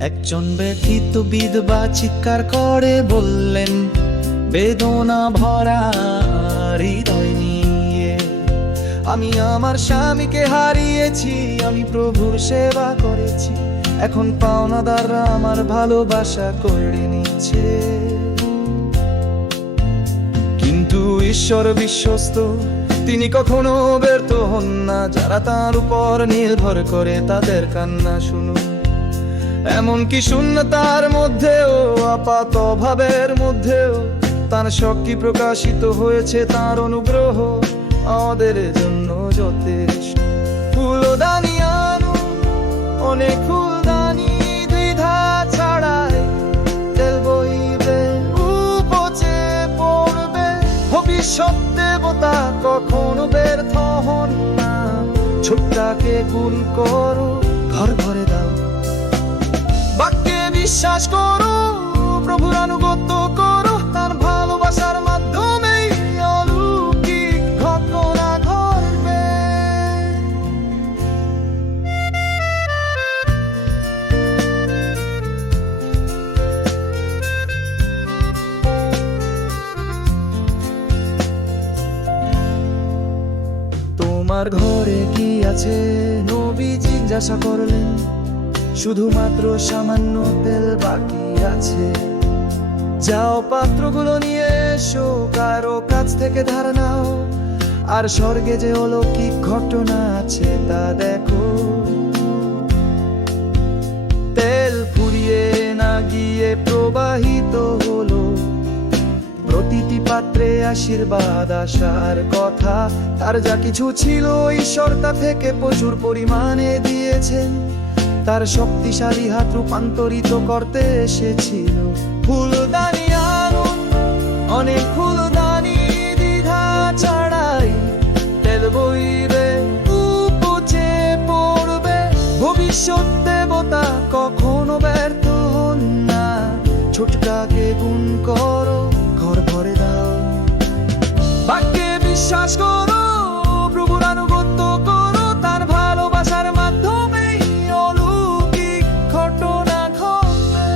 একজন ব্যথিত বিধবা চিৎকার করে বললেন, বেদনা ভরা হৃদয় নিয়ে আমি আমার স্বামীকে হারিয়েছি, আমি প্রভুর সেবা করেছি, এখন পাওনাদাররা আমার ভালোবাসা করে নিচ্ছে। কিন্তু ঈশ্বর বিশ্বস্ত, তিনি কখনো ব্যর্থ হন না। যারা তার উপর নির্ভর করে তাদের কান্না শুনুন। এমনকি শূন্যতার মধ্যেও, আপাত অভাবের মধ্যেও তার শক্তি প্রকাশিত হয়েছে, তার অনুগ্রহ আমাদের জন্য যথেষ্ট। ফুলদানি আনুন, অনেক ফুলদানি, দ্বিধা ছাড়াই তেল বইবে, উপচে পড়বে। ভবিষ্যৎ দেবতা কখনো ব্যর্থ হন না। ছোটটাকে গুণ করো, ঘর ভরে দাও। বাক্যে বিশ্বাস করো, প্রভুর আনুগত্য করো, তার ভালোবাসার মাধ্যমেই অলৌকিক ঘটনা ঘটবে। তোমার ঘরে কি আছে? নবী জিজ্ঞাসা করলেন। শুধুমাত্র সামান্য তেল বাকি আছে। যাও, পাত্রগুলো নিয়ে এসো, কারো কাছ থেকে ধার নাও, আর স্বর্গে যে অলৌকিক ঘটনা আছে তা দেখো। তেল ফুরিয়ে না গিয়ে প্রবাহিত হলো, প্রতিটি পাত্রে আশীর্বাদ আসার কথা। তার যা কিছু ছিল ঈশ্বর তা থেকে প্রচুর পরিমাণে দিয়েছেন। তার শক্তিশালী হাত রূপান্তরিত করতে এসেছিল। ফুলদানি আনুন, অনেক ফুলদানি, দ্বিধা ছাড়াই তেল বইবে, উপচে পড়বে। ভবিষ্যৎ দেবতা কখনো ব্যর্থ হন না। ছোটটাকে গুণ করো, ঘর ভরে দাও। বাক্যে বিশ্বাস করো, প্রভুর আনুগত্য করো, তার ভালোবাসার মাধ্যমে অলৌকিক ঘটনা ঘটবে।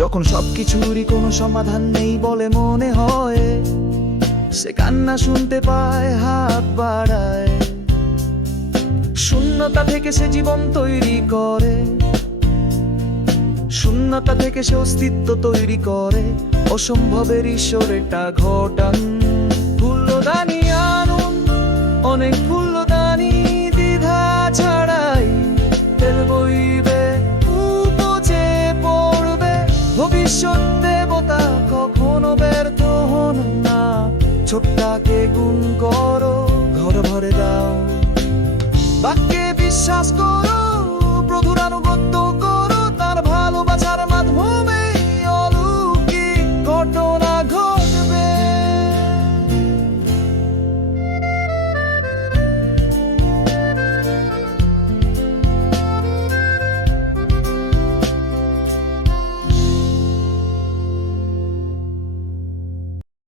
যখন সবকিছুরই কোনো সমাধান নেই বলে মনে হয়, সে কান্না শুনতে পায়, হাত বাড়ায়। শূন্যতা থেকে সে জীবন তৈরি করে, শূন্যতা থেকে সে অস্তিত্ব তৈরি করে। অসম্ভবের ঈশ্বর এটা ঘটান। ফুলদানি আনুন, অনেক ফুলদানি, দ্বিধা ছাড়াই তেল বইবে, উপচে পড়বে। ভবিষ্যৎ দেবতা কখনো ব্যর্থ হন না। ছোটটাকে গুণ করো, ঘর ভরে দাও। বাক্যে বিশ্বাস করো,